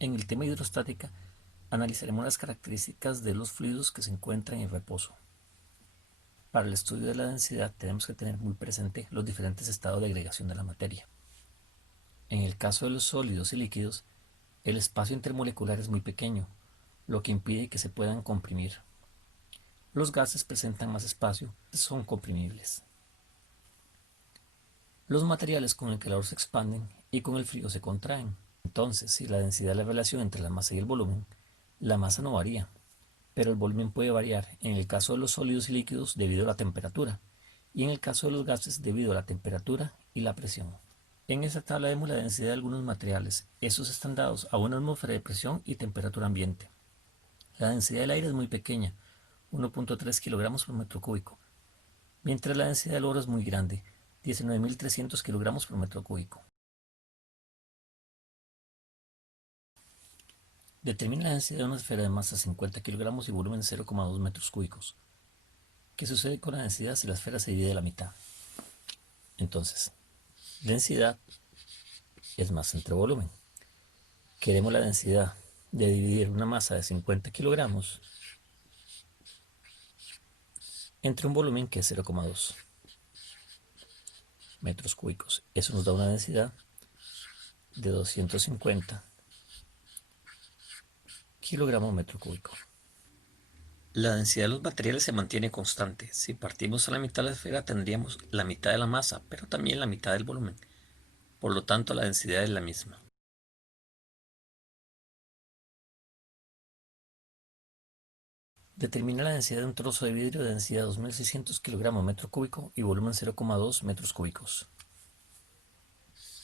En el tema hidrostática, analizaremos las características de los fluidos que se encuentran en reposo. Para el estudio de la densidad tenemos que tener muy presente los diferentes estados de agregación de la materia. En el caso de los sólidos y líquidos, el espacio intermolecular es muy pequeño, lo que impide que se puedan comprimir. Los gases presentan más espacio, son comprimibles. Los materiales con el calor se expanden y con el frío se contraen. Entonces, si la densidad es la relación entre la masa y el volumen, la masa no varía, pero el volumen puede variar en el caso de los sólidos y líquidos debido a la temperatura, y en el caso de los gases debido a la temperatura y la presión. En esta tabla vemos la densidad de algunos materiales. Estos están dados a una atmósfera de presión y temperatura ambiente. La densidad del aire es muy pequeña, 1.3 kilogramos por metro cúbico, mientras la densidad del oro es muy grande, 19.300 kilogramos por metro cúbico. Determina la densidad de una esfera de masa 50 kilogramos y volumen 0,2 metros cúbicos. ¿Qué sucede con la densidad si la esfera se divide a la mitad? Entonces, densidad es masa entre volumen. Queremos la densidad de dividir una masa de 50 kilogramos entre un volumen que es 0,2 metros cúbicos. Eso nos da una densidad de 250 kilogramos metro cúbico. La densidad de los materiales se mantiene constante. Si partimos a la mitad de la esfera tendríamos la mitad de la masa, pero también la mitad del volumen. Por lo tanto, la densidad es la misma. Determina la densidad de un trozo de vidrio de densidad 2600 kilogramos metro cúbico y volumen 0,2 metros cúbicos.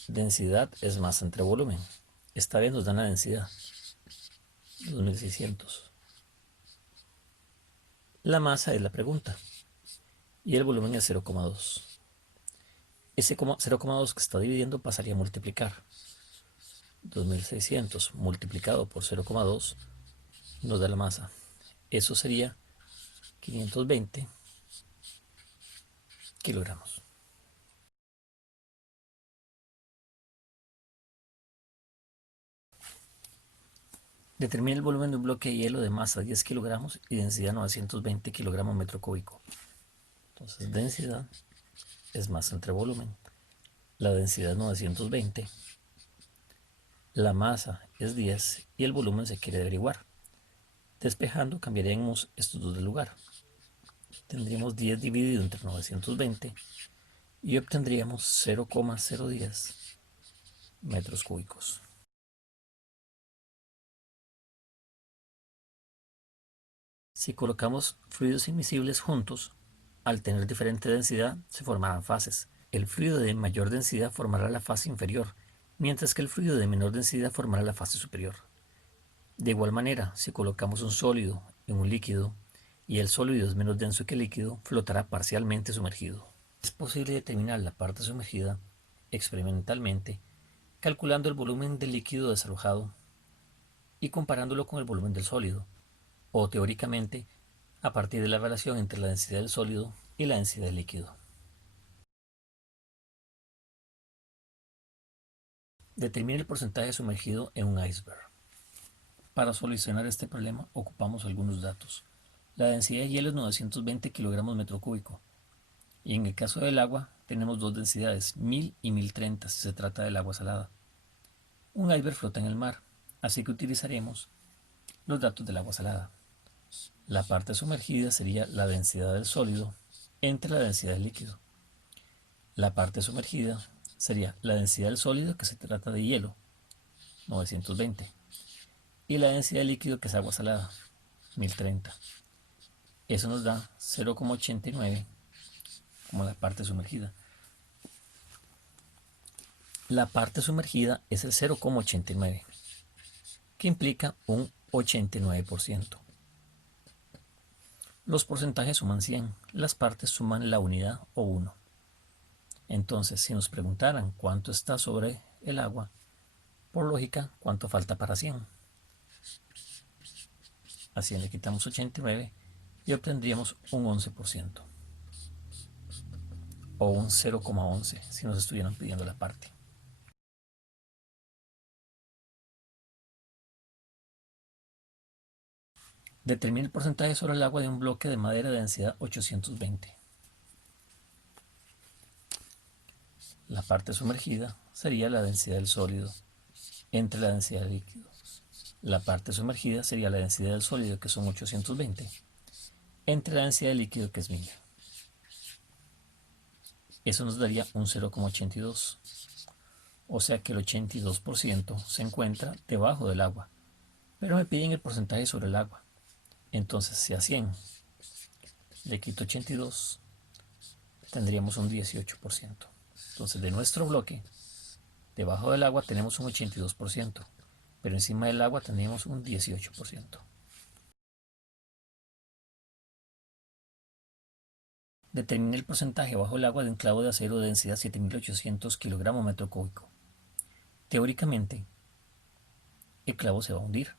Densidad es masa entre volumen. Esta vez nos dan la densidad, 2600. La masa es la pregunta y el volumen es 0,2. Ese 0,2 que está dividiendo pasaría a multiplicar. 2600 multiplicado por 0,2 nos da la masa. Eso sería 520 kilogramos. Determina el volumen de un bloque de hielo de masa 10 kilogramos y densidad 920 kilogramos metro cúbico. Entonces, densidad es masa entre volumen. La densidad es 920. La masa es 10 y el volumen se quiere averiguar. Despejando, cambiaremos estos dos de lugar. Tendríamos 10 dividido entre 920 y obtendríamos 0,010 metros cúbicos. Si colocamos fluidos inmiscibles juntos, al tener diferente densidad, se formarán fases. El fluido de mayor densidad formará la fase inferior, mientras que el fluido de menor densidad formará la fase superior. De igual manera, si colocamos un sólido en un líquido y el sólido es menos denso que el líquido, flotará parcialmente sumergido. Es posible determinar la parte sumergida experimentalmente calculando el volumen del líquido desalojado y comparándolo con el volumen del sólido, o teóricamente a partir de la relación entre la densidad del sólido y la densidad del líquido. Determine el porcentaje sumergido en un iceberg. Para solucionar este problema ocupamos algunos datos. La densidad de hielo es 920 kilogramos metro cúbico y en el caso del agua tenemos dos densidades, 1000 y 1030 si se trata del agua salada. Un iceberg flota en el mar, así que utilizaremos los datos del agua salada. La parte sumergida sería la densidad del sólido entre la densidad del líquido. La parte sumergida sería la densidad del sólido, que se trata de hielo, 920, y la densidad del líquido, que es agua salada, 1030. Eso nos da 0,89 como la parte sumergida. La parte sumergida es el 0,89, que implica un 89%. Los porcentajes suman 100, las partes suman la unidad o 1. Entonces, si nos preguntaran cuánto está sobre el agua, por lógica, ¿cuánto falta para 100? A 100 le quitamos 89 y obtendríamos un 11% o un 0,11 si nos estuvieran pidiendo la parte. Determine el porcentaje sobre el agua de un bloque de madera de densidad 820. La parte sumergida sería la densidad del sólido entre la densidad del líquido. La parte sumergida sería la densidad del sólido, que son 820, entre la densidad del líquido, que es 1000. Eso nos daría un 0,82. O sea que el 82% se encuentra debajo del agua. Pero me piden el porcentaje sobre el agua. Entonces, si a 100 le quito 82, tendríamos un 18%. Entonces, de nuestro bloque, debajo del agua tenemos un 82%, pero encima del agua tenemos un 18%. Determine el porcentaje bajo el agua de un clavo de acero de densidad 7800 kilogramos metro cúbico. Teóricamente, el clavo se va a hundir,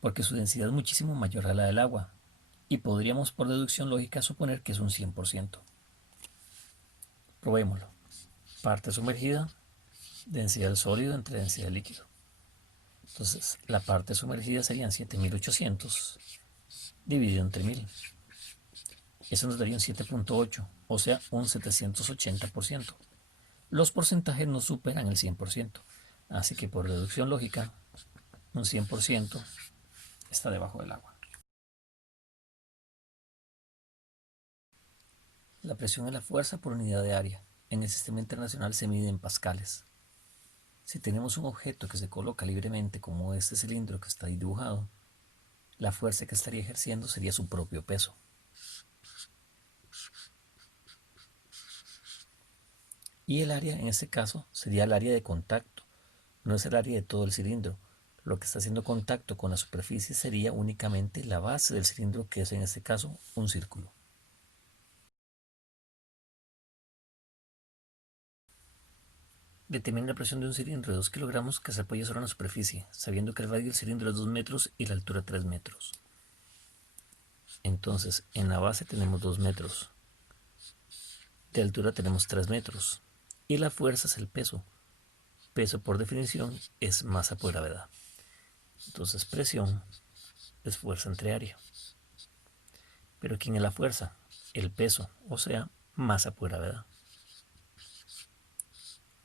porque su densidad es muchísimo mayor a la del agua, y podríamos por deducción lógica suponer que es un 100%. Probémoslo. Parte sumergida, densidad del sólido entre densidad del líquido. Entonces, la parte sumergida serían 7800 dividido entre 1000. Eso nos daría un 7,8, o sea, un 780%. Los porcentajes no superan el 100%, así que por deducción lógica, un 100% está debajo del agua. La presión es la fuerza por unidad de área. En el sistema internacional se mide en pascales. Si tenemos un objeto que se coloca libremente, como este cilindro que está ahí dibujado, la fuerza que estaría ejerciendo sería su propio peso. Y el área en este caso sería el área de contacto, no es el área de todo el cilindro. Lo que está haciendo contacto con la superficie sería únicamente la base del cilindro, que es en este caso un círculo. Determina la presión de un cilindro de 2 kilogramos que se apoya sobre una superficie, sabiendo que el radio del cilindro es 2 metros y la altura 3 metros. Entonces, en la base tenemos 2 metros, de altura tenemos 3 metros, y la fuerza es el peso. Peso, por definición, es masa por gravedad. Entonces, presión es fuerza entre área. Pero ¿quién es la fuerza? El peso, o sea, masa por gravedad.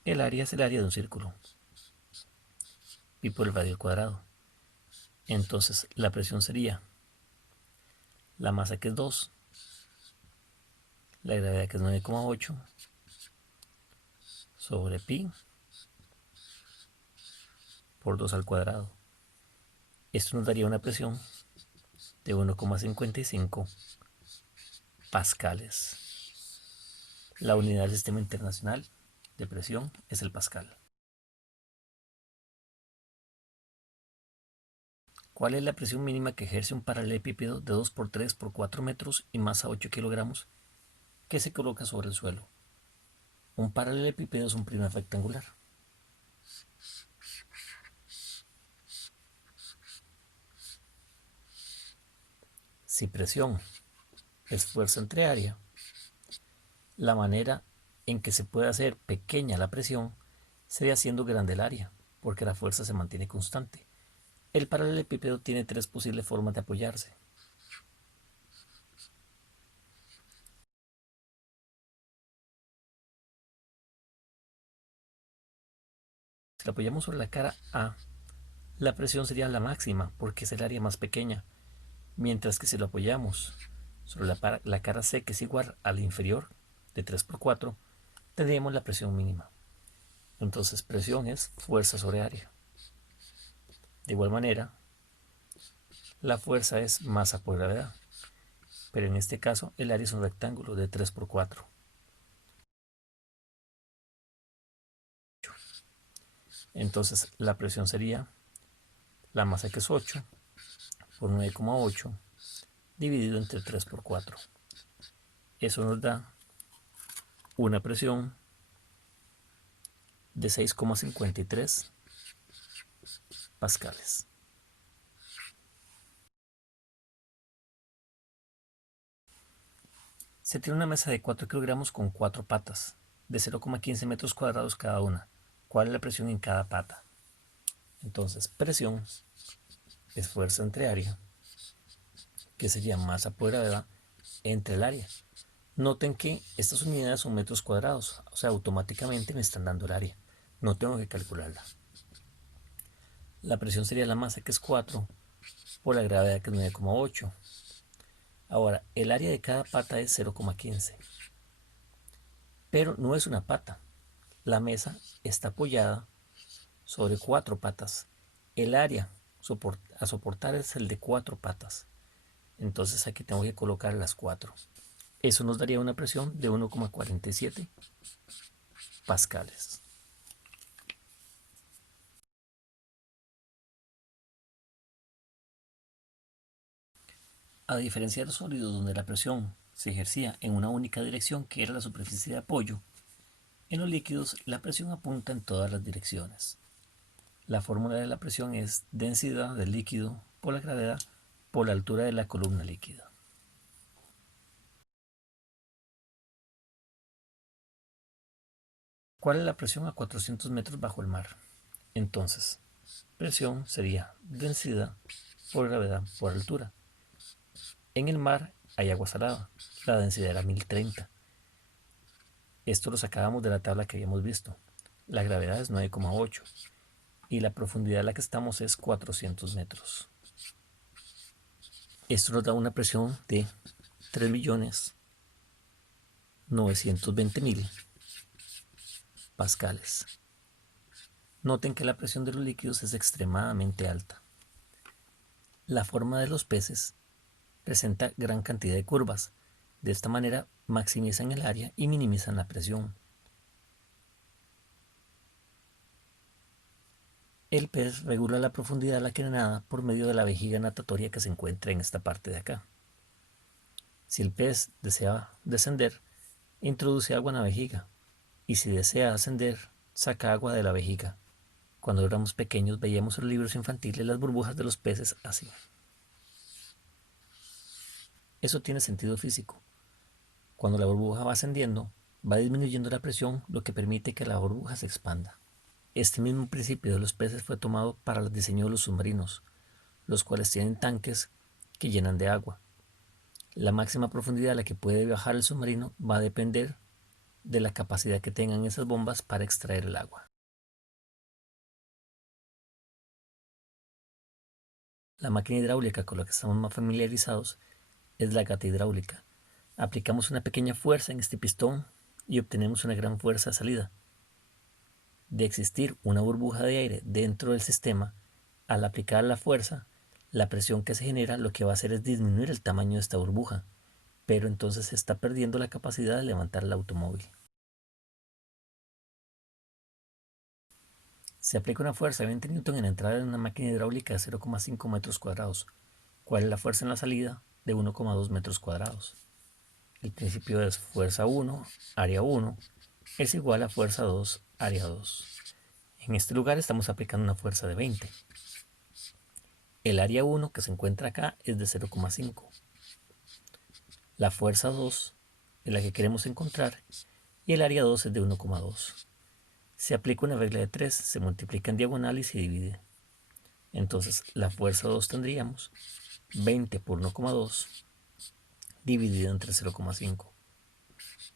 El área es el área de un círculo, pi por el radio al cuadrado. Entonces, la presión sería la masa, que es 2, la gravedad, que es 9,8, sobre pi por 2 al cuadrado. Esto nos daría una presión de 1,55 pascales. La unidad del sistema internacional de presión es el pascal. ¿Cuál es la presión mínima que ejerce un paralelepípedo de 2 por 3 por 4 metros y masa 8 kilogramos que se coloca sobre el suelo? Un paralelepípedo es un prisma rectangular. Si presión es fuerza entre área, la manera en que se puede hacer pequeña la presión sería haciendo grande el área, porque la fuerza se mantiene constante. El paralelepípedo tiene 3 posibles formas de apoyarse. Si lo apoyamos sobre la cara A, la presión sería la máxima porque es el área más pequeña, mientras que si lo apoyamos sobre la cara C, que es igual a la inferior de 3 por 4, tendríamos la presión mínima. Entonces, presión es fuerza sobre área. De igual manera, la fuerza es masa por gravedad, pero en este caso el área es un rectángulo de 3 por 4. Entonces, la presión sería la masa, que es 8, por 9,8 dividido entre 3 por 4. Eso nos da una presión de 6,53 pascales. Se tiene una mesa de 4 kilogramos con 4 patas, de 0,15 metros cuadrados cada una. ¿Cuál es la presión en cada pata? Entonces, presión es fuerza entre área que sería masa por gravedad, entre el área. Noten que estas unidades son metros cuadrados, o sea, automáticamente me están dando el área. No tengo que calcularla. La presión sería la masa, que es 4, por la gravedad, que es 9,8. Ahora, el área de cada pata es 0,15. Pero no es una pata. La mesa está apoyada sobre 4 patas. El área a soportar es el de 4 patas. Entonces aquí tengo que colocar las 4. Eso nos daría una presión de 1,47 pascales. A diferencia de los sólidos, donde la presión se ejercía en una única dirección, que era la superficie de apoyo, en los líquidos la presión apunta en todas las direcciones. La fórmula de la presión es densidad del líquido por la gravedad por la altura de la columna líquida. ¿Cuál es la presión a 400 metros bajo el mar? Entonces, presión sería densidad por gravedad por altura. En el mar hay agua salada, la densidad era 1030. Esto lo sacábamos de la tabla que habíamos visto. La gravedad es 9,8 y la profundidad a la que estamos es 400 metros. Esto nos da una presión de 3.920.000 pascales. Noten que la presión de los líquidos es extremadamente alta. La forma de los peces presenta gran cantidad de curvas. De esta manera maximizan el área y minimizan la presión. El pez regula la profundidad a la que nada por medio de la vejiga natatoria que se encuentra en esta parte de acá. Si el pez desea descender, introduce agua en la vejiga, y si desea ascender, saca agua de la vejiga. Cuando éramos pequeños veíamos en los libros infantiles las burbujas de los peces así. Eso tiene sentido físico. Cuando la burbuja va ascendiendo, va disminuyendo la presión, lo que permite que la burbuja se expanda. Este mismo principio de los peces fue tomado para el diseño de los submarinos, los cuales tienen tanques que llenan de agua. La máxima profundidad a la que puede viajar el submarino va a depender de la capacidad que tengan esas bombas para extraer el agua. La máquina hidráulica con la que estamos más familiarizados es la gata hidráulica. Aplicamos una pequeña fuerza en este pistón y obtenemos una gran fuerza de salida. De existir una burbuja de aire dentro del sistema, al aplicar la fuerza, la presión que se genera lo que va a hacer es disminuir el tamaño de esta burbuja, pero entonces se está perdiendo la capacidad de levantar el automóvil. Se aplica una fuerza de 20 N en la entrada de una máquina hidráulica de 0,5 metros cuadrados. ¿Cuál es la fuerza en la salida? De 1,2 metros cuadrados. El principio es fuerza 1, área 1, es igual a fuerza 2, área 2. En este lugar estamos aplicando una fuerza de 20. El área 1 que se encuentra acá es de 0,5. La fuerza 2 es la que queremos encontrar y el área 2 es de 1,2. Se aplica una regla de 3, se multiplica en diagonal y se divide. Entonces la fuerza 2 tendríamos 20 por 1,2 dividido entre 0,5.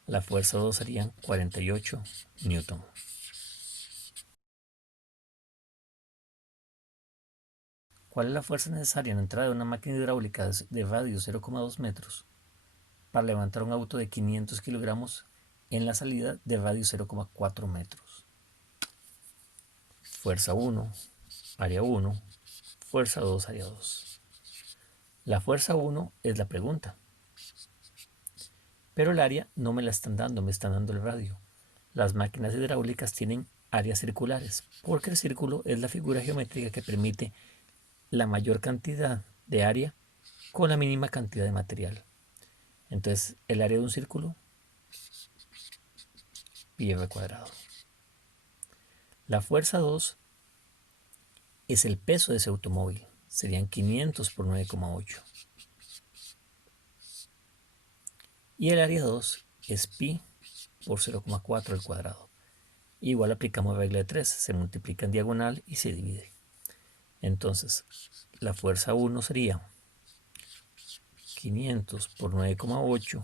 La fuerza 2 serían 48 newton. ¿Cuál es la fuerza necesaria en la entrada de una máquina hidráulica de radio 0,2 metros para levantar un auto de 500 kilogramos en la salida de radio 0,4 metros? Fuerza 1, área 1, fuerza 2, área 2. La fuerza 1 es la pregunta, pero el área no me la están dando, me están dando el radio. Las máquinas hidráulicas tienen áreas circulares, porque el círculo es la figura geométrica que permite la mayor cantidad de área con la mínima cantidad de material. Entonces, el área de un círculo, pi r cuadrado. La fuerza 2 es el peso de ese automóvil. Serían 500 por 9,8. Y el área 2 es pi por 0,4 al cuadrado. Igual aplicamos la regla de 3. Se multiplica en diagonal y se divide. Entonces, la fuerza 1 sería 500 por 9,8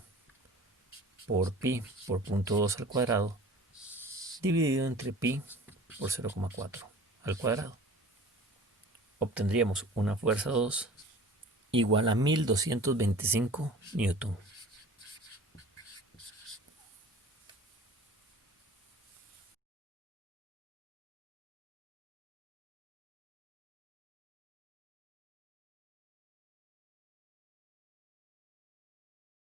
por pi por 0.2 al cuadrado dividido entre pi por 0,4 al cuadrado. Obtendríamos una fuerza 2 igual a 1225 newton.